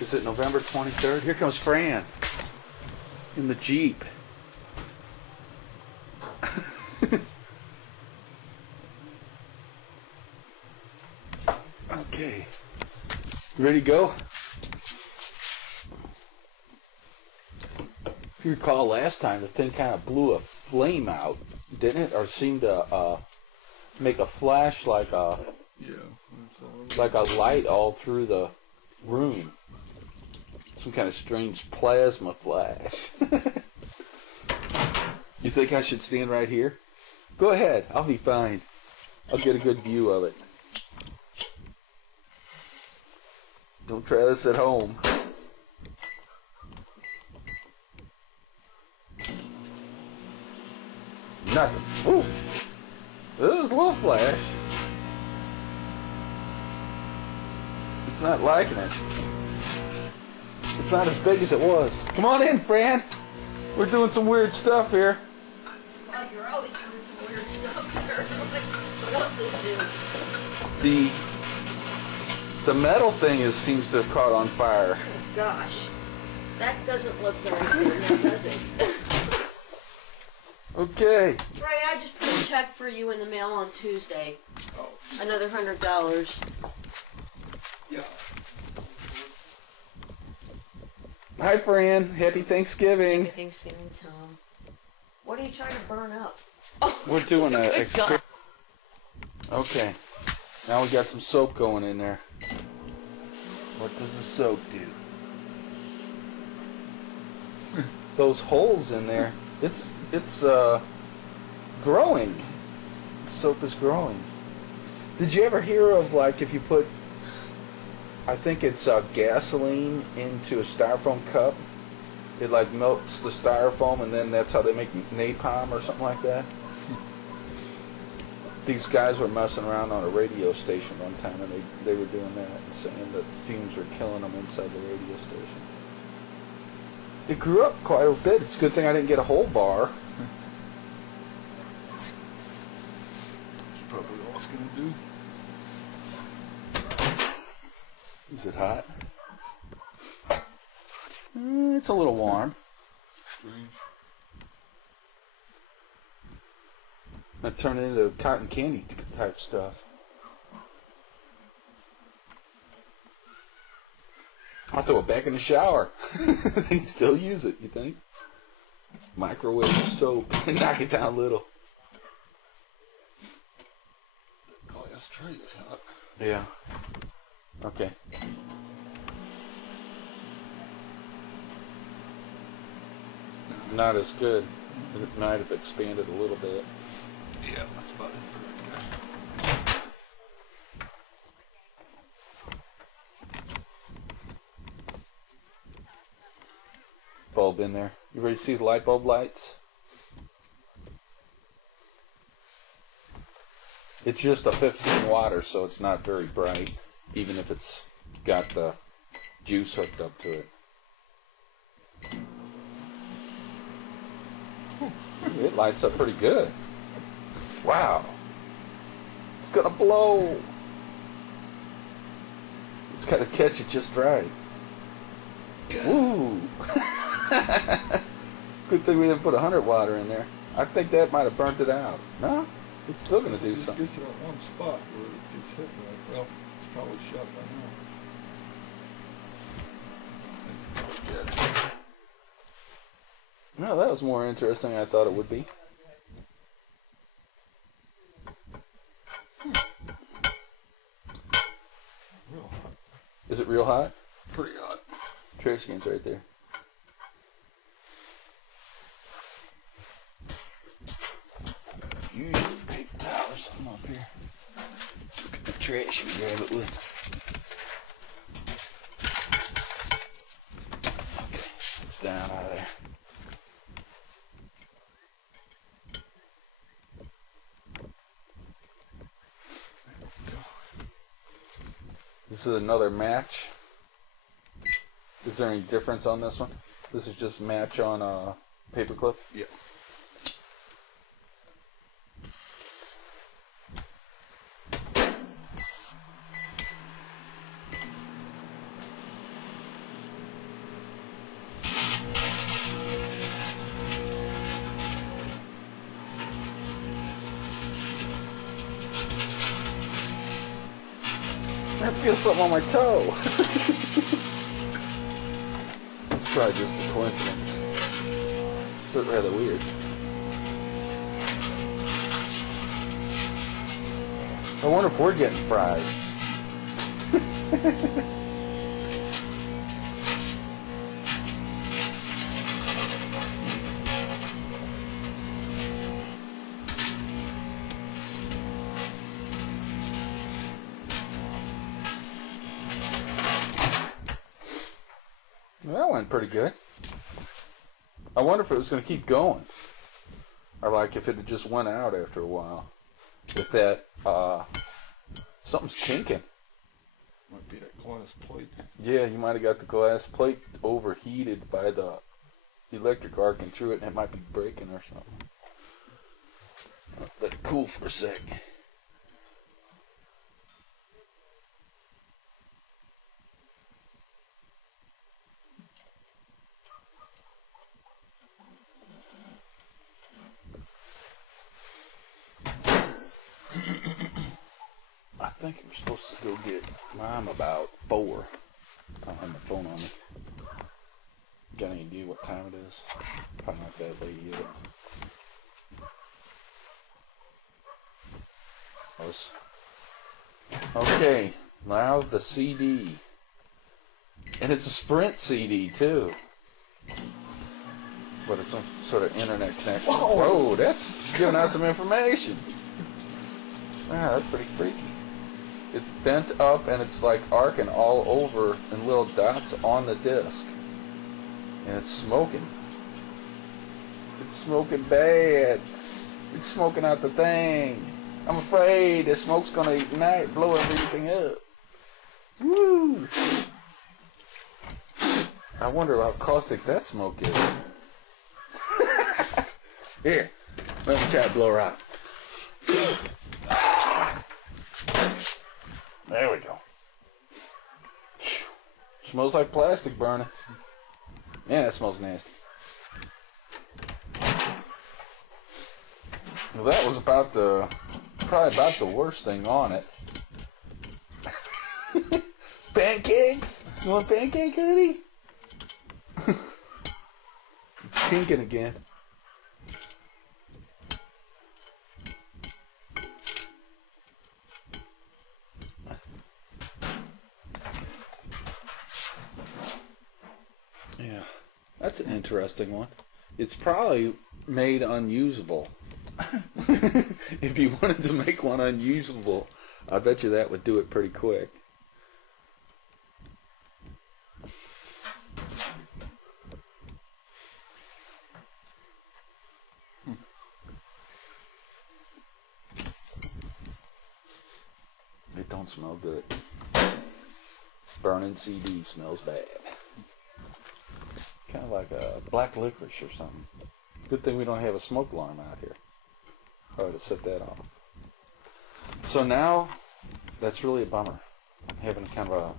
Is it November 23rd? Here comes Fran in the Jeep. Okay. You ready to go? If you recall last time, the thing kind of blew a flame out, didn't it? Or seemed to make a flash like a light all through the room. Some kind of strange plasma flash. You think I should stand right here? Go ahead. I'll be fine. I'll get a good view of it. Don't try this at home. Nothing. Ooh! There was a little flash. It's not liking it. It's not as big as it was. Come on in, Fran. We're doing some weird stuff here. Well, you're always doing some weird stuff here. What else is new? The metal thing seems to have caught on fire. Oh, gosh. That doesn't look very good, now, does it? Okay. Ray, I just put a check for you in the mail on Tuesday. Oh. Another $100. Yeah. Hi, Fran. Happy Thanksgiving. Happy Thanksgiving, Tom. What are you trying to burn up? We're doing a Good God. Okay. Now we got some soap going in there. What does the soap do? Those holes in there. It's growing. The soap is growing. Did you ever hear of, like, if you put, I think it's gasoline into a styrofoam cup, it like melts the styrofoam, and then that's how they make napalm or something like that? These guys were messing around on a radio station one time, and they were doing that and saying that the fumes were killing them inside the radio station. It grew up quite a bit. It's a good thing I didn't get a whole bar. That's probably all it's going to do. Is it hot? It's a little warm. Strange. I turn it into cotton candy type stuff. I'll throw it back in the shower. They can still use it, you think? Microwave soap. Knock it down a little. The glass tray is hot. Yeah. Okay. Not as good. It might have expanded a little bit. Yeah, that's about it for that guy. Bulb in there. You ready to see the light bulb lights? It's just a 15 watt, so it's not very bright, even if it's got the juice hooked up to it. It lights up pretty good. Wow. It's gonna blow. It's gotta catch it just right. Woo! Good thing we didn't put a 100 watter in there. I think that might have burnt it out. No? It's still gonna do It just something. gets to that one spot where it gets hit right. Well, it's probably shut by now. No, that was more interesting than I thought it would be. Real hot. Is it real hot? Pretty hot. Trash can's right there. Usually a paper towel or something up here. Look at the trash we grab it with. Okay, it's down out of there. This is another match. Is there any difference on this one? This is just match on a paperclip? Yeah. feel something on my toe. It's probably just a coincidence, but rather weird. I wonder if we're getting fried. That went pretty good. I wonder if it was going to keep going. Or like if it had just went out after a while. If that, something's kinking. Might be that glass plate. Yeah, you might have got the glass plate overheated by the electric arcing through it and it might be breaking or something. Let it cool for a sec. I think we're supposed to go get Mom about 4. I don't have my phone on me. Got any idea what time it is? Probably not that late yet. Okay, now the CD. And it's a Sprint CD too. But it's some sort of internet connection. Whoa, that's giving out some information. Wow, that's pretty freaky. It's bent up and it's like arcing all over in little dots on the disc. And it's smoking. It's smoking bad. It's smoking out the thing. I'm afraid the smoke's gonna ignite, blow everything up. Woo! I wonder how caustic that smoke is. Here, let me try to blow her out. There we go. Smells like plastic burning. Yeah, that smells nasty. Well, that was probably about the worst thing on it. Pancakes? You want pancake, honey? It's kinking again. Yeah, that's an interesting one. It's probably made unusable. If you wanted to make one unusable, I bet you that would do it pretty quick. It don't smell good. Burning CD smells bad. Kind of like a black licorice or something. Good thing we don't have a smoke alarm out here. Probably to set that off. So now, that's really a bummer. I'm having kind of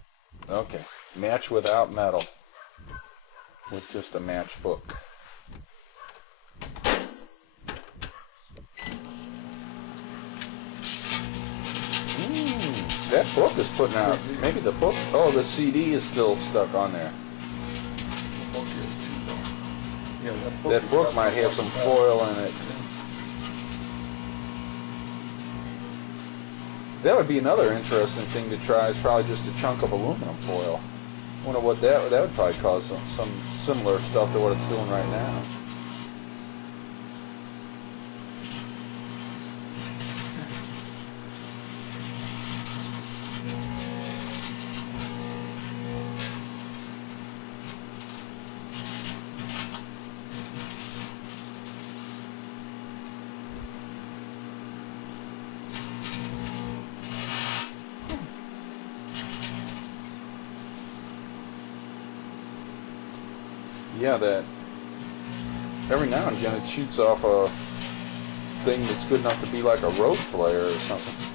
a, okay, match without metal. With just a matchbook. That book is putting out, maybe the book, oh, the CD is still stuck on there. The book is too, though. Yeah, That book might have some foil in it. That would be another interesting thing to try, is probably just a chunk of aluminum foil. I wonder what that would probably cause some similar stuff to what it's doing right now. Yeah, that every now and again it shoots off a thing that's good enough to be like a road flare or something.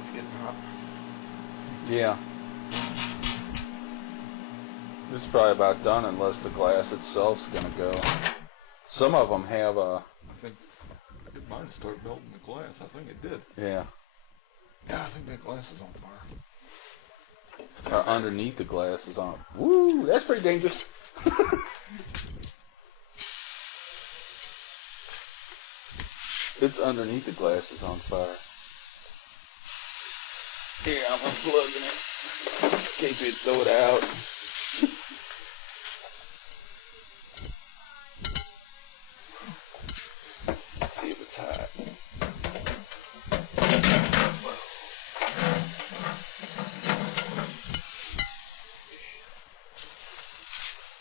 it's getting hot. Yeah. This is probably about done unless the glass itself's gonna go. Some of them have I think it might start melting the glass. I think it did. yeah, Yeah, I think that glass is on fire. underneath the glass is on. Woo, that's pretty dangerous. It's underneath the glass is on fire. Here, I'm unplugging it. In case we throw it out. Let's see if it's hot.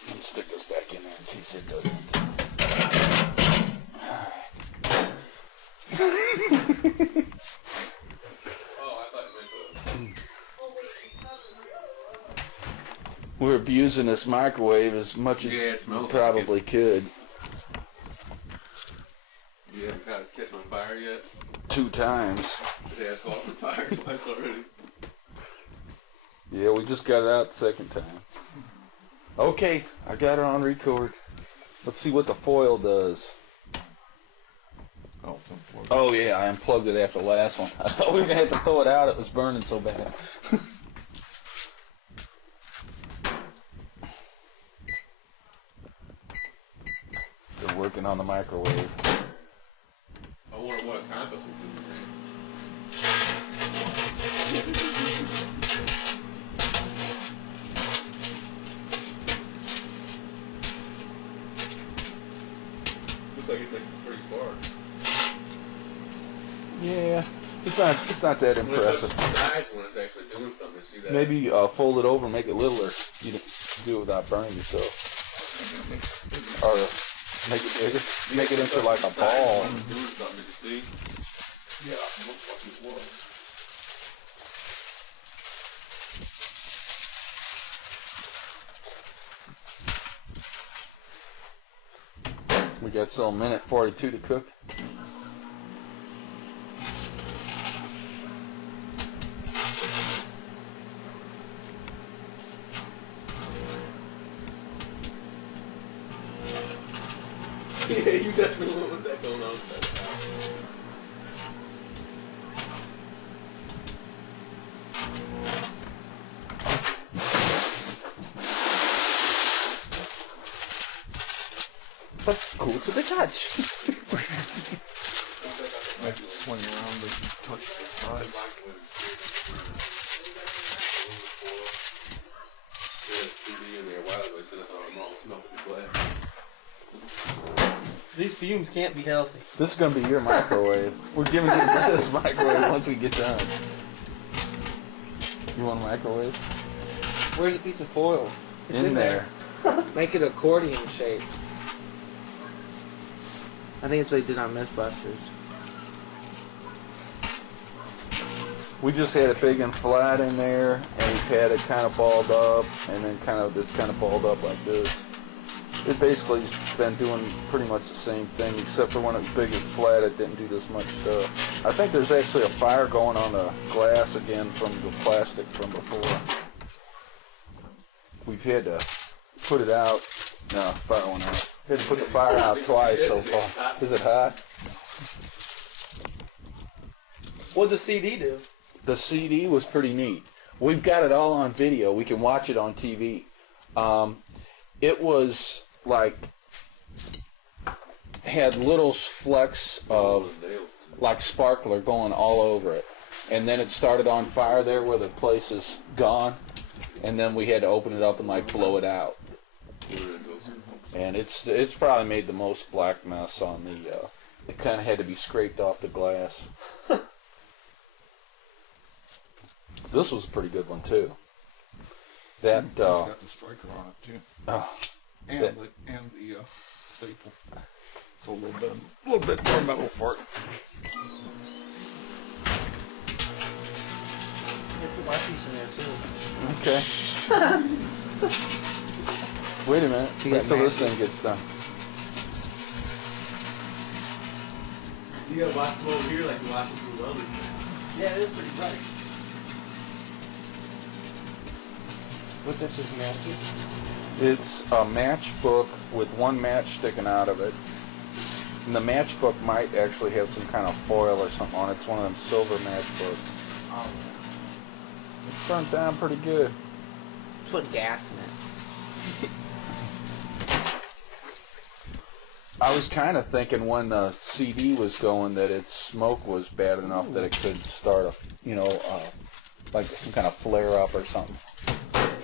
I'm gonna stick this back in there in case it doesn't. We're abusing this microwave as much as Yeah, it we smells probably could. You haven't kind of catch on fire yet? 2 times. The asphalt on fire twice already. Yeah, we just got it out the second time. Okay, I got it on record. Let's see what the foil does. Oh, it's unplugged. Oh yeah, I unplugged it after the last one. I thought we were gonna have to throw it out. It was burning so bad. They're working on the microwave. I wonder what a compass would do. Looks like it makes a pretty spark. Yeah, it's not that When it's impressive. up to the sides, when it's actually doing something, see that? Maybe fold it over and make it littler. You do it without burning yourself. Or make it bigger. Make it into like a ball. Doing something, did you see? Yeah, it looks like it was. We got still a minute 42 to cook. Yeah, you definitely went with that going on. But cool to the touch. I have to swing around and touch the sides. CD in there a while ago, so I thought I'm almost melted the glass. These fumes can't be healthy. This is gonna be your microwave. We're giving you this microwave once we get done. You want a microwave? Where's a piece of foil? It's in there. Make it accordion shape. I think it's what they did on Mythbusters. We just had it big and flat in there, and we've had it kind of balled up, and then it's kind of balled up like this. It basically has been doing pretty much the same thing, except for when it was big and flat, it didn't do this much stuff. I think there's actually a fire going on the glass again from the plastic from before. We've had to put it out. No, fire went out. We had to put the fire out twice so far. Is it hot? What'd the CD do? The CD was pretty neat. We've got it all on video. We can watch it on TV. It was like had little flecks of like sparkler going all over it, and then it started on fire there where the place is gone, and then we had to open it up and like blow it out. And it's probably made the most black mess on the. It kind of had to be scraped off the glass. This was a pretty good one too. That It's got the striker on it too, oh, and that- the staple. It's a little bit more metal for it. I put my piece in there too. okay. Wait a minute. You Wait got till this matches. thing gets done. You gotta watch them over here like you watch them through welding. Yeah, it is pretty bright. What's this, just matches? It's a matchbook with one match sticking out of it. And the matchbook might actually have some kind of foil or something on it. It's one of them silver matchbooks. Oh, It's burnt down pretty good. just put gas in it. I was kind of thinking when the CD was going that its smoke was bad enough that it could start a, like some kind of flare up or something.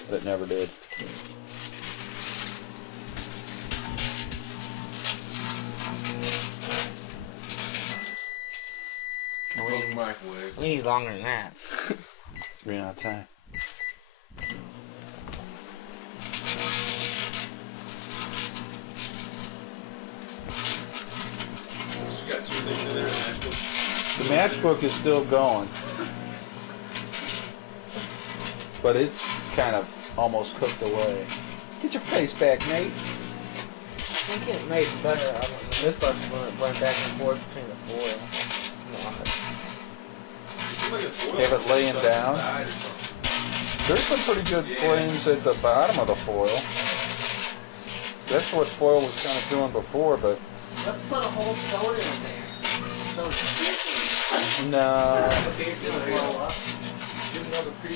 But it never did. Microwave. We need longer than that. Ran out of time. So you got two things in there, Nashville. The matchbook is still going. But it's kind of almost cooked away. Get your face back, Nate. I think it made better. I don't know. This bus went back and forth between the foil. Have it laying down. There's some pretty good flames at the bottom of the foil. That's what foil was kind of doing before, but Let's put a whole soda in there. So it's sticky. no.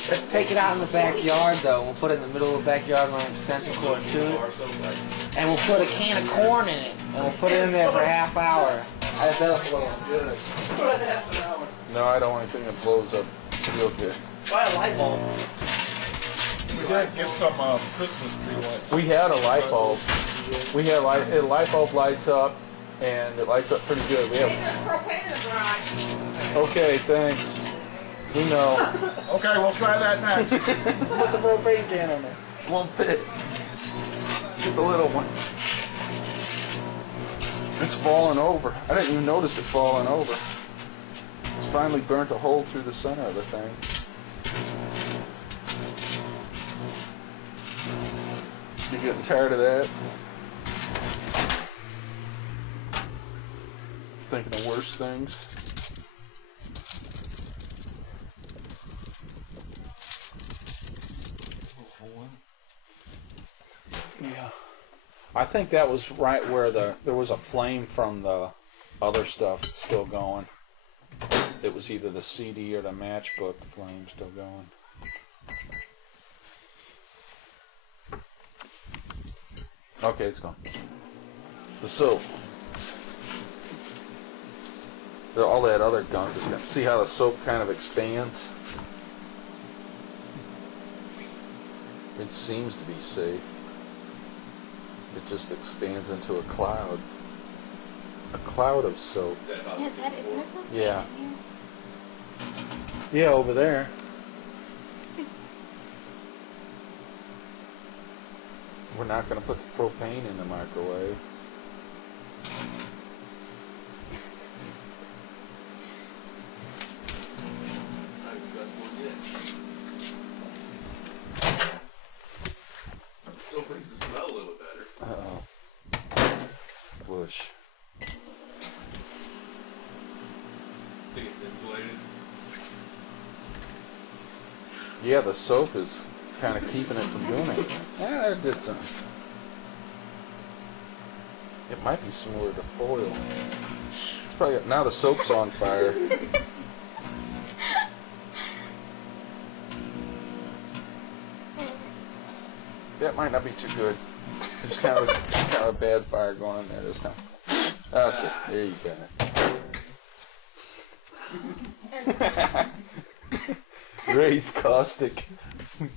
Let's take it out in the backyard, though. We'll put it in the middle of the backyard on an extension cord, too. And we'll put a can of corn in it. And we'll put it in there for a half hour. I bet it'll blow up good. No, I don't want anything that blows up real good. Buy a light bulb. We gotta get some Christmas tree lights. We had a light bulb. We had a light bulb lights up, and it lights up pretty good. We have. There's propane in the garage. Okay, thanks. We know. Okay, we'll try that next. Put the propane can in there. Won't fit. Get the little one. It's falling over. I didn't even notice it falling over. It's finally burnt a hole through the center of the thing. You getting tired of that? Thinking of worse things? Yeah. I think that was right where there was a flame from the other stuff still going. It was either the CD or the matchbook flame still going. Okay, it's gone. The soap. All that other gunk is gone. See how the soap kind of expands? It seems to be safe. It just expands into a cloud. A cloud of soap. Yeah, Dad, isn't there propane Yeah. in here? Yeah, over there. We're not going to put the propane in the microwave. Soap makes it smell a little bit better. Uh-oh. Bush. Think it's insulated. Yeah, the soap is kind of keeping it from doing anything. Yeah, it did some. It might be similar to foil. It's probably, now the soap's on fire. That might not be too good. There's kind of a bad fire going on there this time. Okay, there you got it. Raise caustic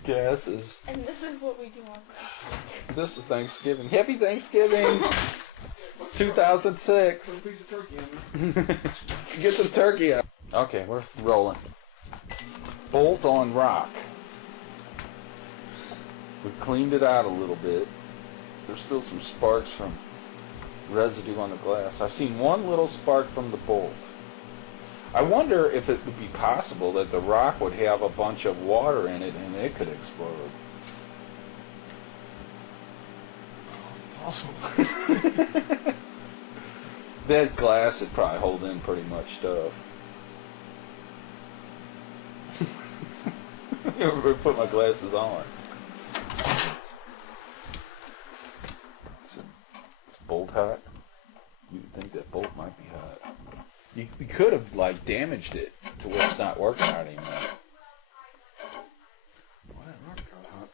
gases. And this is what we do on Thanksgiving. This is Thanksgiving. Happy Thanksgiving! It's 2006. Piece of turkey in there. Get some turkey out. Okay, we're rolling. Bolt on rock. We cleaned it out a little bit. There's still some sparks from residue on the glass. I've seen one little spark from the bolt. I wonder if it would be possible that the rock would have a bunch of water in it and it could explode. Awesome. That glass would probably hold in pretty much stuff. never put my glasses on. It's bolt hot. You'd think that bolt might be hot. You could have like damaged it to where it's not working out anymore. Why that rock got hot?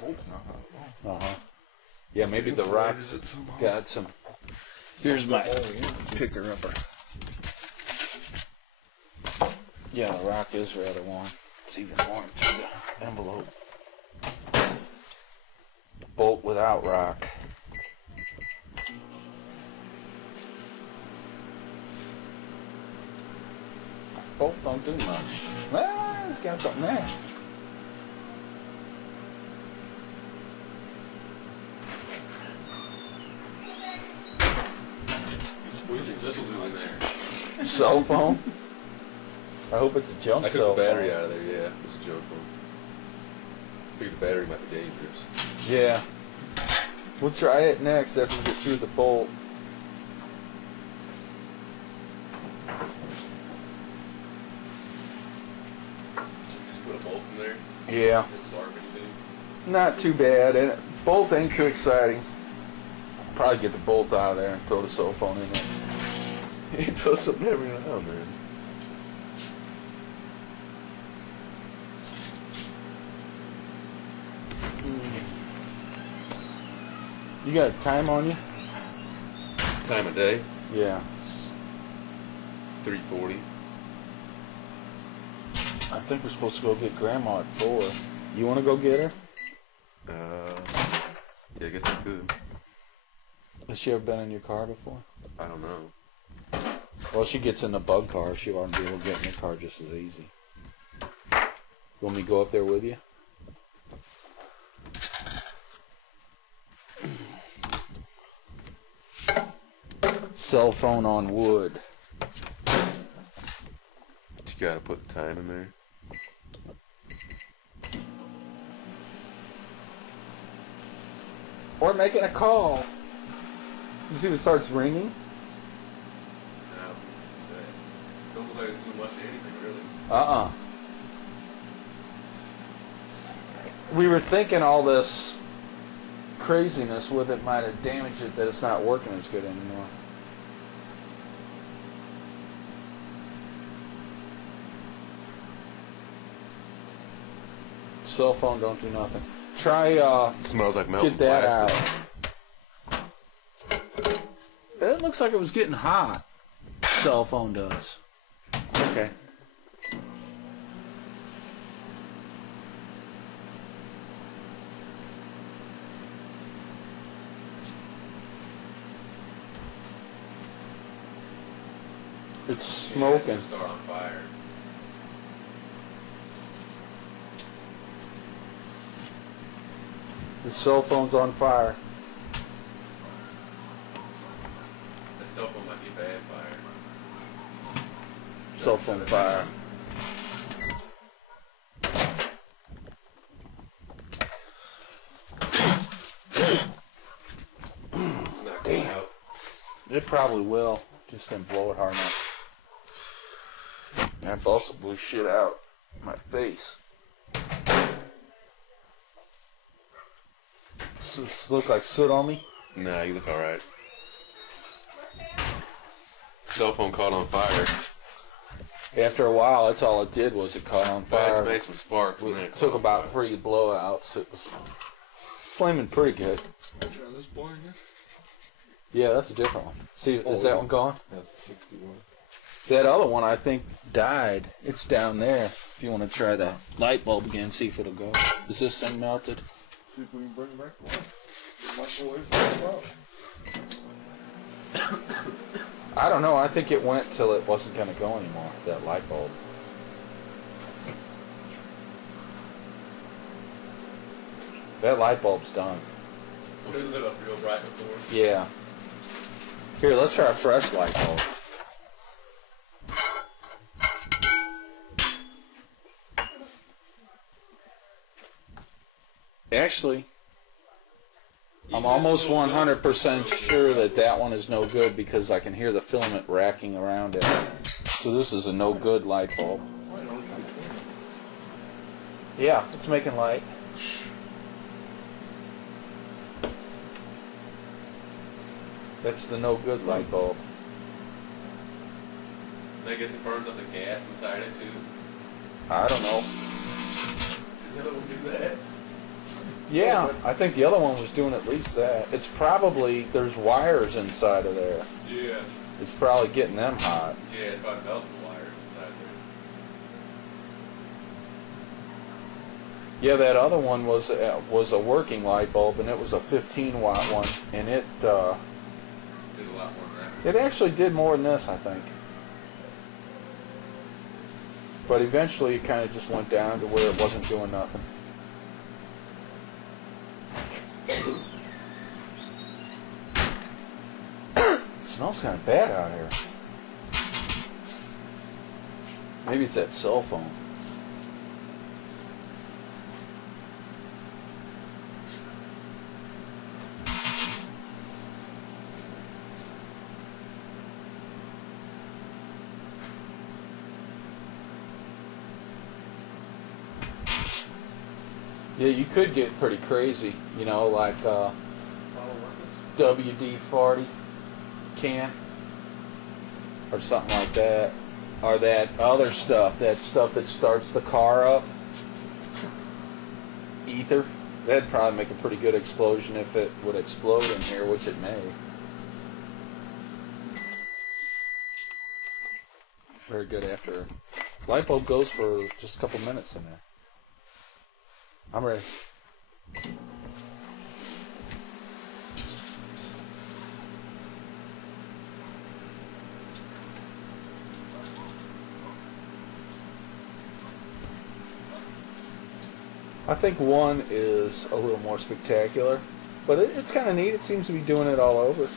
Bolt's not hot at all. Yeah, maybe the rocks got some. Here's my picker upper. Yeah, the rock is rather warm. It's even warm to the envelope. Bolt without rock. Bolt don't do much. Well, it's got something there. Cell phone? I hope it's a junk I cell took the battery phone. out of there, yeah. It's a joke one. Figured the battery might be dangerous. Yeah. We'll try it next after we get through the bolt. Just put a bolt in there. Yeah. It was arcing too. Not too bad. And bolt ain't too exciting. Probably get the bolt out of there and throw the cell phone in there. He does something every now and then. You got a time on you? Time of day, Yeah. 3:40. I think we're supposed to go get Grandma at 4. You want to go get her? Yeah, I guess I could. Has she ever been in your car before? I don't know. Well, she gets in the bug car. She ought to be able to get in your car just as easy. You want me to go up there with you? Cell phone on wood. You gotta put the time in there. Or making a call. You see if it starts ringing? Don't look like it's doing much of anything, really. We were thinking all this craziness with it might have damaged it, that it's not working as good anymore. Cell phone don't do nothing. Try It smells like melting get that plastic. out. It looks like it was getting hot. Cell phone does. Okay. It's smoking. It's gonna start on fire. The cell phone's on fire. That cell phone might be a bad fire. Cell phone fire. It's not going out. It probably will. Just didn't blow it hard enough. That also blew shit out my face. Does look like soot on me? Nah, you look alright. Cell phone caught on fire. After a while, that's all it did was it caught on I had to fire. make some sparks. And then It took about 3 blowouts. It was flaming pretty good. Try this boy again? Yeah, that's a different one. See, is that one gone? That's a 61. That other one, I think, died. It's down there. If you want to try the light bulb again, see if it'll go. Is this thing melted? See if we can bring it back to life. Microwave for a while. I don't know. I think it went till it wasn't going to go anymore, that light bulb. That light bulb's done. Was it lit up real bright before? Yeah. Here, let's try a fresh light bulb. Actually, I'm almost 100% sure that that one is no good because I can hear the filament racking around it. So this is a no good light bulb. Yeah, it's making light. That's the no good light bulb. I guess it burns up the gas inside it too. I don't know. The other one do that. Yeah, I think the other one was doing at least that. It's probably, there's wires inside of there. Yeah. It's probably getting them hot. Yeah, it's about melting the wires inside there. Yeah, that other one was a working light bulb, and it was a 15-watt one, and it Did a lot more than that. it actually did more than this, I think. But eventually, it kind of just went down to where it wasn't doing nothing. It smells kind of bad out here. Maybe it's that cell phone. Yeah, you could get pretty crazy, you know, like WD-40 can or something like that, or that other stuff, that starts the car up, ether. That'd probably make a pretty good explosion if it would explode in here, which it may. Very good after. Light bulb goes for just a couple minutes in there. I'm ready. I think one is a little more spectacular, but it's kind of neat. It seems to be doing it all over.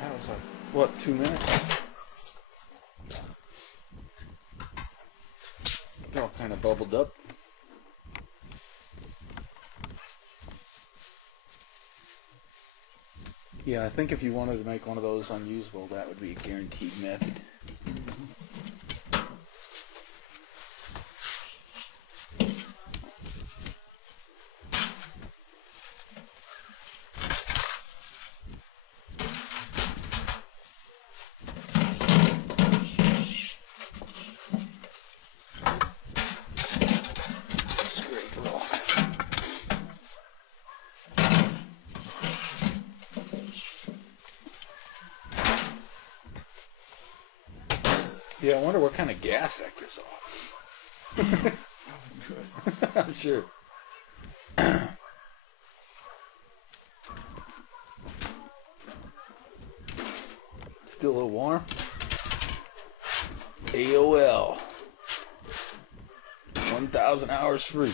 That was like, what, 2 minutes? They're all kind of bubbled up. Yeah, I think if you wanted to make one of those unusable, that would be a guaranteed method. Yeah, I wonder what kind of gas that gives off. I'm sure. Still a little warm. AOL. 1,000 hours free.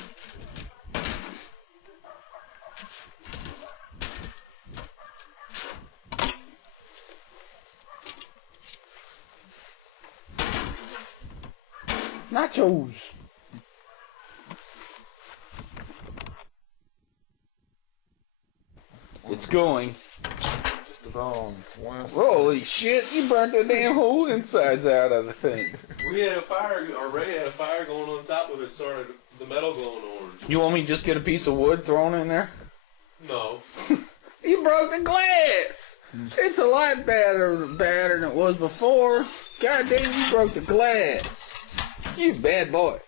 Nachos. It's going. Just about on last. Holy shit, you burnt the damn whole insides out of the thing. We had a fire, or Ray had a fire going on top of it, started the metal going orange. You want me to just get a piece of wood thrown in there? No. You broke the glass! It's a lot better than it was before. God damn, you broke the glass. You bad boy.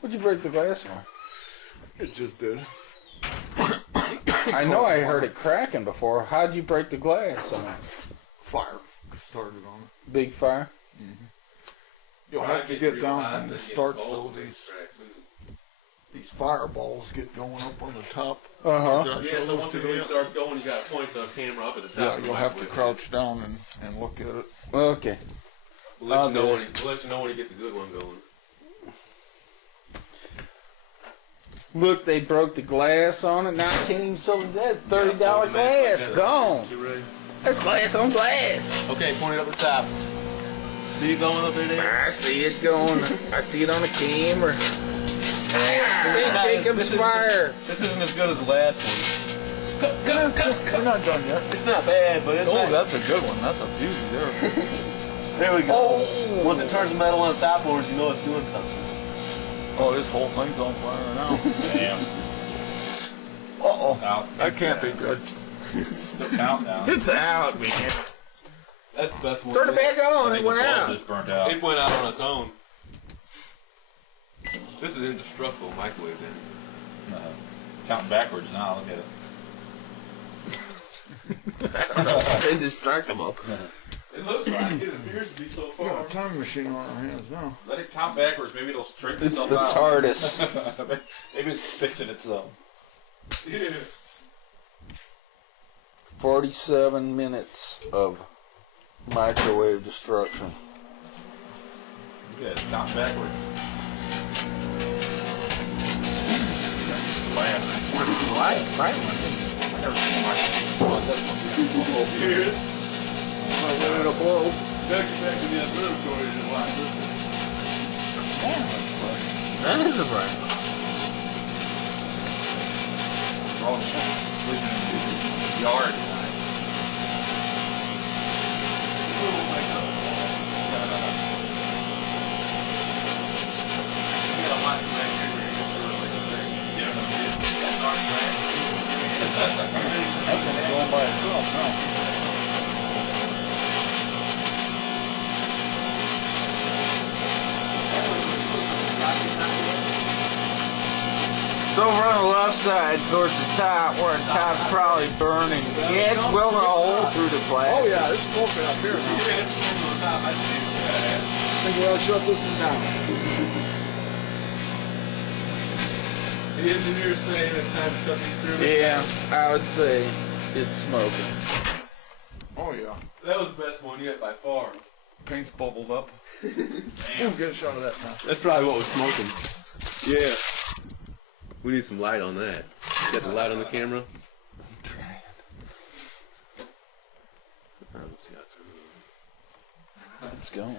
What'd you break the glass for? It just did. I know I heard it cracking before. How'd you break the glass on it? Fire started on it. Big fire? You'll have to get down and start so these fireballs get going up on the top. Uh-huh. Yeah, so once it really starts going, you gotta point the camera up at the top. Yeah, of the you'll have to microwave. crouch down and look at it. Okay. We'll let, I'll you know do when it. we'll let you know when he gets a good one going. Look, they broke the glass on it. Now I can't even sell it. That's $30 glass. Gone. That's glass on glass. Okay, point it up the top. See it going up there? I see it going. I see it on the camera. St. Jacob's fire. This isn't as good as the last one. We're not done yet. It's not bad, but it's Oh, not. that's a good one. That's a beauty there. There we go. Oh. Once it turns the metal on the top orange, you know it's doing something. Oh, this whole thing's on fire now. Damn. Uh-oh. Out. That can't be good. The countdown. It's out, man. That's the best one. Turn it back I on. think It the went bulb out. just burnt out. It went out on its own. This is indestructible microwave then. Counting backwards now. Look at it. Indestructible. It looks like it appears to be so We got far. a time machine on our hands now. Let it count backwards. Maybe it'll straighten It's itself the out. TARDIS. Maybe it's fixing itself. Yeah. 47 minutes of microwave destruction. Look at it. Count backwards. Last. I never seen my. Here. Ready to blow. Back to the observatory and watch this. That is a brain. We're all sleeping in the yard tonight. Oh my god. We got a lot of black here. We're gonna get like a thing. Yeah, that's our black. That's gonna go on by itself now. It's over on the left side towards the top where the top's probably burning. Yeah, it's welding a hole through the Oh plastic. yeah, there's smoking up here now. Yeah, it's on the top. I see it. I think we ought to shut this one down. The engineer's saying it's time to shut these through. Yeah, I would say it's smoking. Oh yeah. That was the best one yet by far. Paint's bubbled up. Damn. We'll get a shot of that now. That's probably what was smoking. Yeah. We need some light on that. Got the light on the camera? I'm trying. Let's see how it turns. It's going.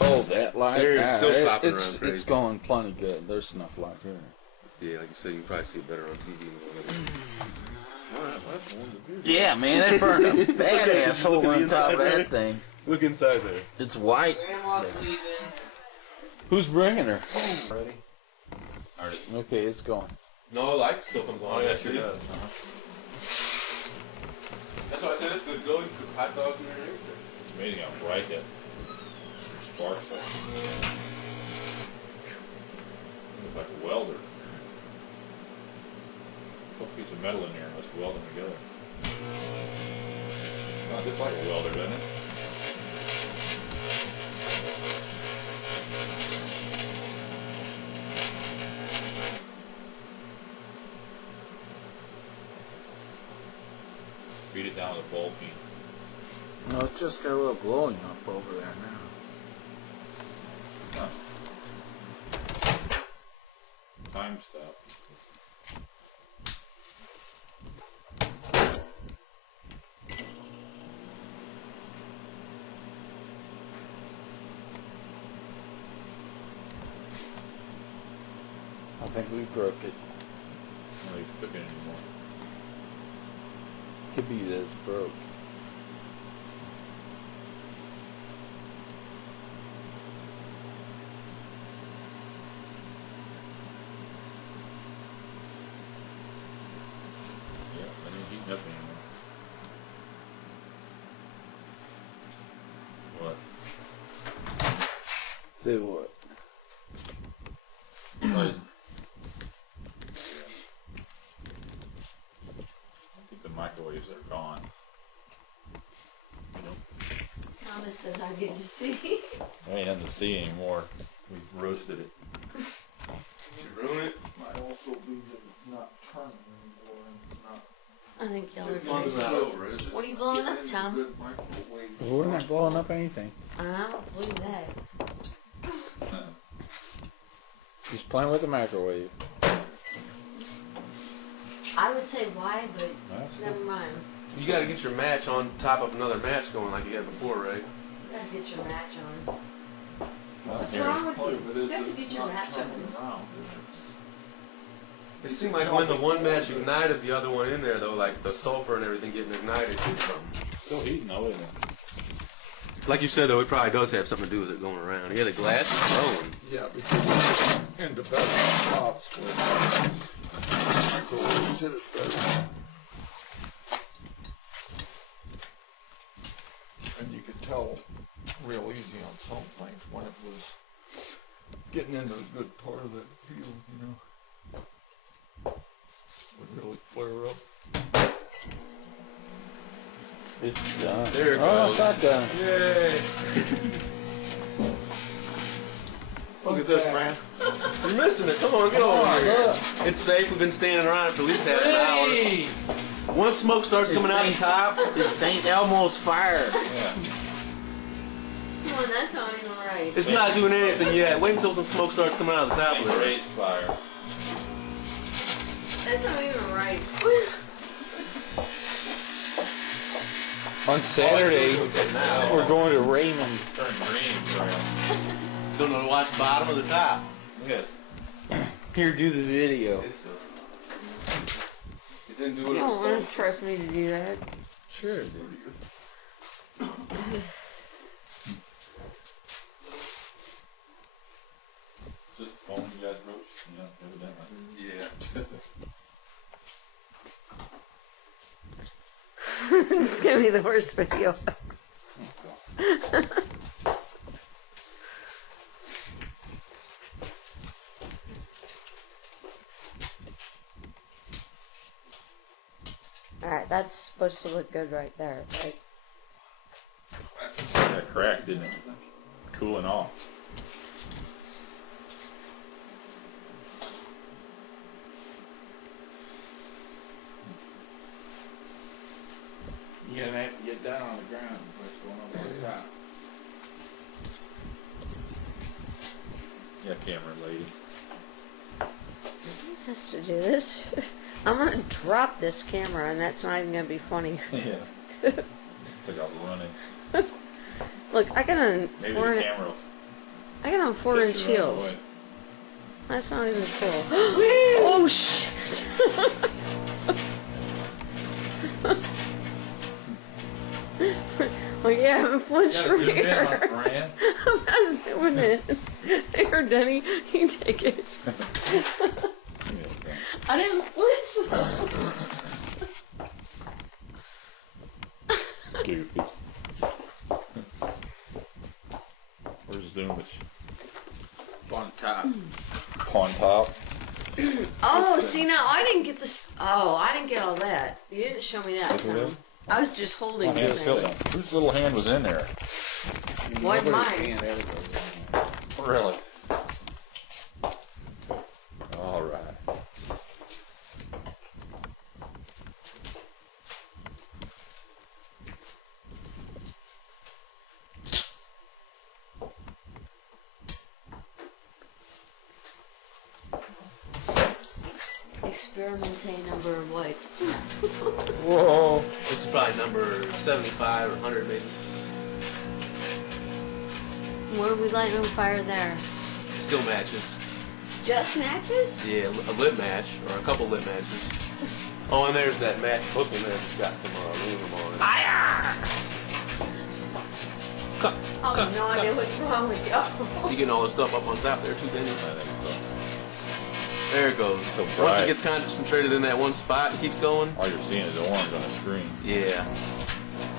Oh, that light? There, it's still popping it's, around crazy. it's going plenty good. There's enough light here. Yeah, like you said, you can probably see it better on TV. Yeah, man, that burned a badass hole on top of that thing. Look inside there. It's white. Grandma's leaving. Who's bringing her? Ready? Okay, it's going. No, the light still comes on. Oh, yeah, actually. sure does. That's why I said it's good to go. You cook hot dogs in there and everything. It's amazing how bright that sparks are. Looks like a welder. Put a piece of metal in there and let's weld them together. Not just like a welder, doesn't it? Beat it down with a bulb heat. No, it's just got a little glowing up over there now. Time stop. think we broke it. Well, he's cooking anymore. Could be that it's broke. Yeah, that ain't heating up anymore. What? Say what? Like, I think the microwaves are gone. Thomas says I get to see. I ain't nothing to see anymore. We roasted it. Did you ruin it? Might also be that it's not turning anymore and it's not. I think y'all are It's crazy. not over, is it? What are you blowing up, Tom? Good microwave. We're not blowing up anything. I don't believe that. Just playing with the microwave. I would say why, but never mind. You gotta get your match on top of another match going like you had before, right? You gotta get your match on. What's wrong with you? You have to get your match on. It seemed like when the one match ignited the other one in there, though, like the sulfur and everything getting ignited did something. Still heating though, isn't it? Like you said, though, it probably does have something to do with it going around. Yeah, the glass is glowing. Yeah, because it's into better spots where microwaves hit it better. And you could tell real easy on some things when it was getting into a good part of that field, you know. Would really flare up. It's done. There it Oh, goes. it's not done. Yay! Look at this, Fran. You're missing it. Come on, get over here. It's safe. We've been standing around it for at least half an hour. Once smoke starts coming out the top, It's St. Elmo's fire. Yeah. Come on, that's not even right. it's not doing anything yet. Wait until some smoke starts coming out of the top of St. it. Ray's fire. That's not even right. On Saturday, we're going to Raymond. Turn green, bro. Don't know to watch the bottom of the top. Yes. Here, do the video. It didn't do what You it was don't want supposed to trust me to do that. Sure, dude. Just phone you guys roast, you know, evidently. to. Yeah. It's gonna be the worst video ever. Alright, that's supposed to look good right there, right? That cracked, didn't it? Cooling off. You're gonna have to get down on the ground before it's going over the top. Yeah, camera lady. Has to do this. I'm gonna drop this camera, and that's not even gonna be funny. Yeah. Like I'm running. Look, I got on Maybe four. the camera will I got on 4-inch catch you right heels. away. That's not even cool. Oh shit! Well, yeah, I'm flinched from here. I'm not zooming in. Here, Denny, you take it. I didn't flinch. Where's Zoom? It's On top. on top. Oh, see now I didn't get this. Oh, I didn't get all that. You didn't show me that, Yes, we did. Tom. I was just holding My hand it. still, whose little hand was in there? One Nobody's mine. hand ever goes in. Really? All right. Experimentate number of what? Whoa. It's probably number 75 or 100 maybe. What are we lighting on fire there? Still matches. Just matches? Yeah, a lit match or a couple lit matches. Oh, and there's that match book in there that's got some aluminum on it. Fire! I have no idea what's wrong with y'all. You getting all the stuff up on top there too, Danny? There it goes. So Once bright. it gets concentrated in that one spot, it keeps going. All you're seeing is orange on the screen. Yeah.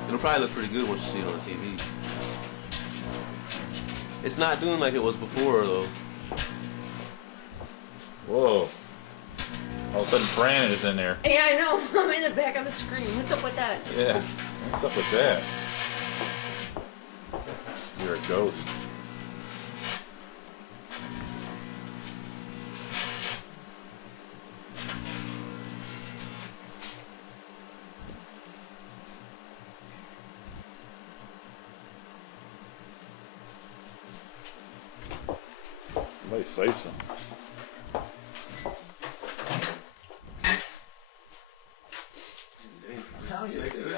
It'll probably look pretty good once you see it on TV. It's not doing like it was before, though. Whoa. All of a sudden, Fran is in there. Yeah, I know. I'm in the back of the screen. What's up with that? Yeah. What's up with that? You're a ghost. Somebody say something.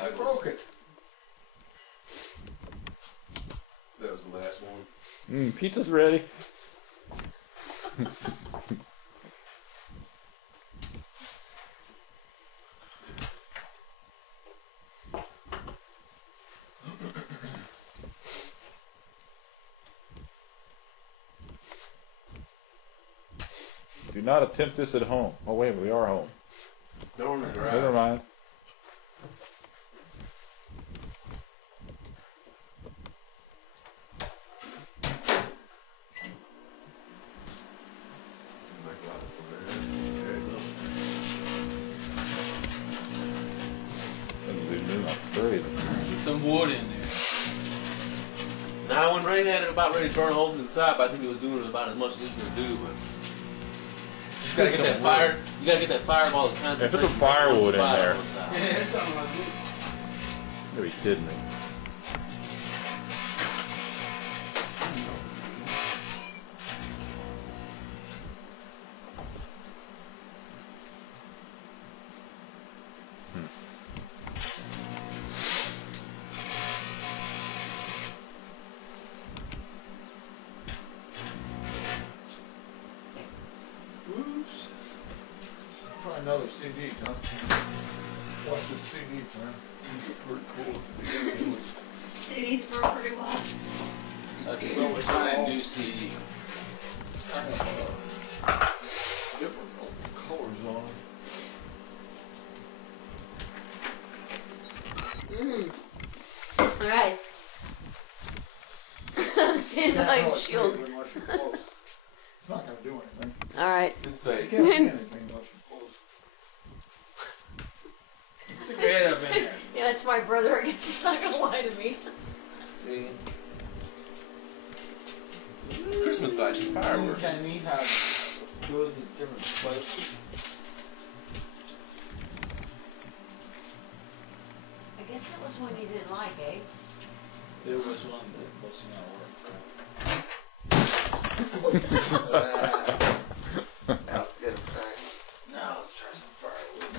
I broke it. That was the last one. Pizza's ready. Do not attempt this at home. Oh wait, we are home. Don't drive. Never mind. Get some wood in there. Now, when Ray had it about ready to burn holes in the side, I think it was doing about as much as it's going to do, but you gotta get that fire. You gotta get that fireball to concentrate. Put some firewood in there. Yeah, it's on my boot. You're be kidding me. Oops. Try another CD, huh? Watch the CD, man. These are pretty cool. CDs work pretty well. Okay, well, we got a new CD. Different colors on them. Alright. I'm standing by your shield. Unless you're close. It's not going to do anything. Alright. It's You safe. can't see anything unless you're close. Stick your head up in there. Yeah, it's my brother. I guess he's not gonna lie to me. See? Christmas lights and fireworks. Kind of neat how it goes at different places. I guess that was one you didn't like, eh? There was one that was That's good. Now let's try some firewood.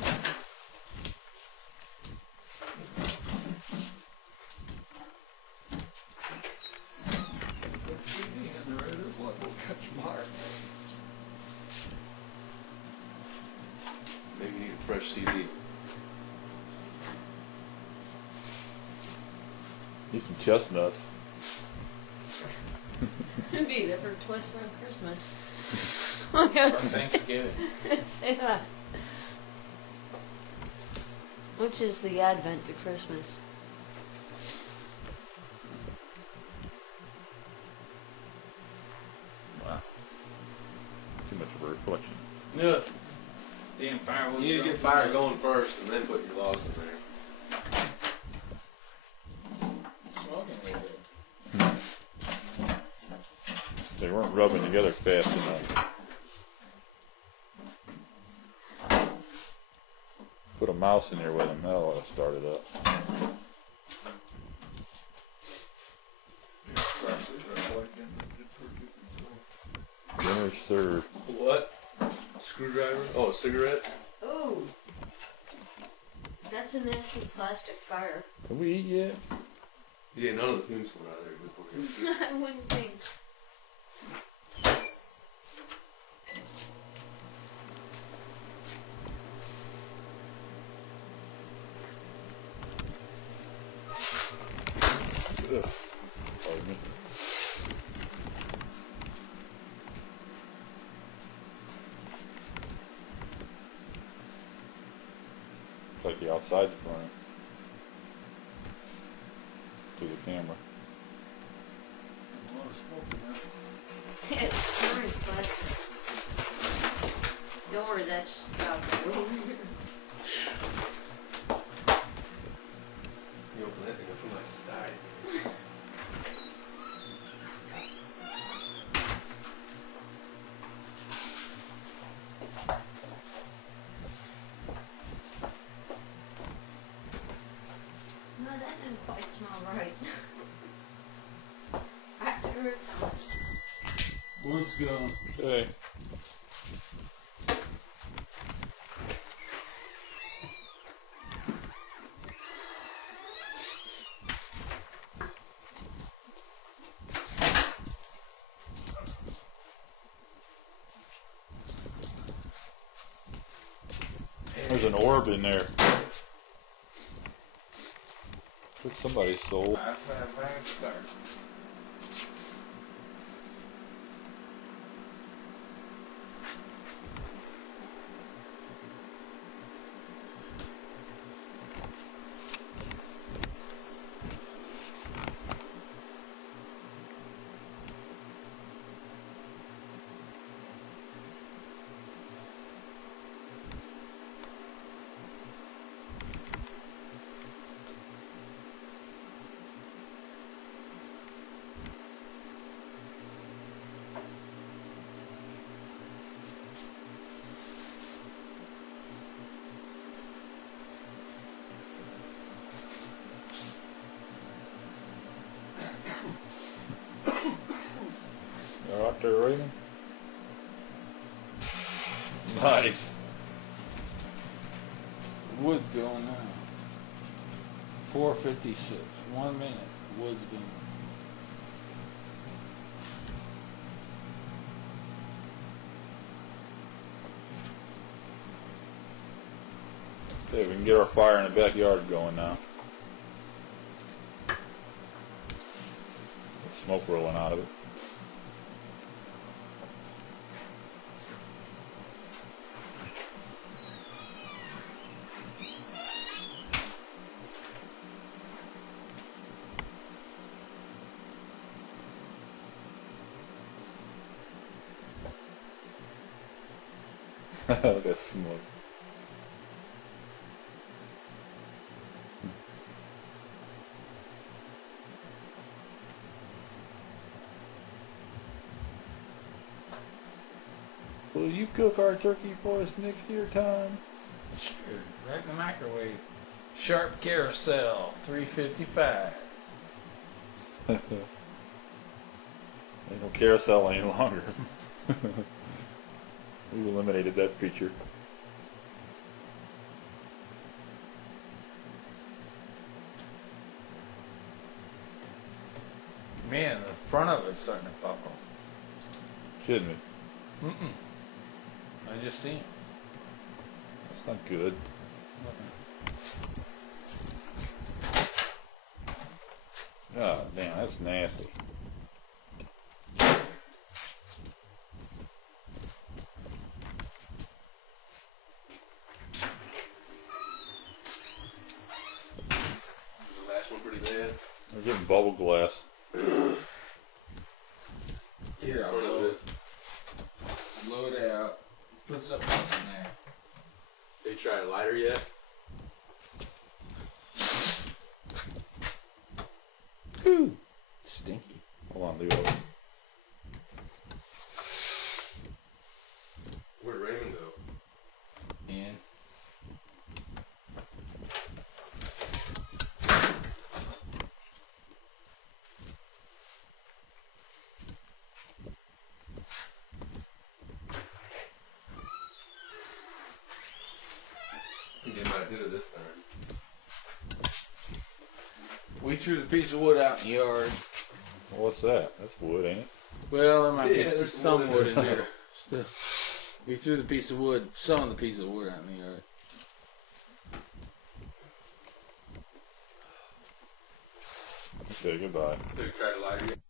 Put CD in there, it is like we'll catch fire. Maybe you need a fresh CD. Need some chestnuts. It'd be there for Twist on Christmas. Oh, yes. Thanksgiving. Say that. Which is the advent to Christmas. Wow. Too much of a reflection. Yeah. Damn firewood. You need to get fire going first and then put your logs in there. It's smoking a little bit. They weren't rubbing together fast enough. Put a mouse in there with them, that'll let us start it up. Dinner served. What? Screwdriver? Oh, a cigarette? Ooh. That's a nasty plastic fire. Can we eat yet? Yeah, none of the fumes come out of there before. I wouldn't think. Pardon me. Looks like the outside's burning. To the camera. It's fine, plastic. Don't worry, that's just about to go over here. You open that thing up, I'm like, die. No, that didn't quite smell right. After it Let's go. Okay. There's an orb in there. Took somebody's soul. That's how things start. They're out there raining. Nice. Wood's going now. 4:56. 1 minute. Wood's going. Okay, we can get our fire in the backyard going now. Smoke rolling out of it. Look at that smoke. Will you cook our turkey for us next year, Tom? Sure. Right in the microwave. Sharp carousel. 355. Ain't no carousel any longer. We eliminated that feature. Man, the front of it's starting to pop off. Kidding me. Mm-mm. I just seen it. That's not good. God damn, that's nasty. The last one pretty bad. We're getting bubble glass. Here, I'll Front of blow, it. blow it out. Put something else in there. They tried a lighter yet? Stinky. Hold on, Leo. Where'd Raymond go? In. I think they might have did it this time. We threw the piece of wood out in the yard. What's that? That's wood, ain't it? Well, there might Yeah, be there's some wood in wood in there. there. Still. We threw the piece of wood, some of the piece of wood out in the yard. Say goodbye. They tried to lie to you.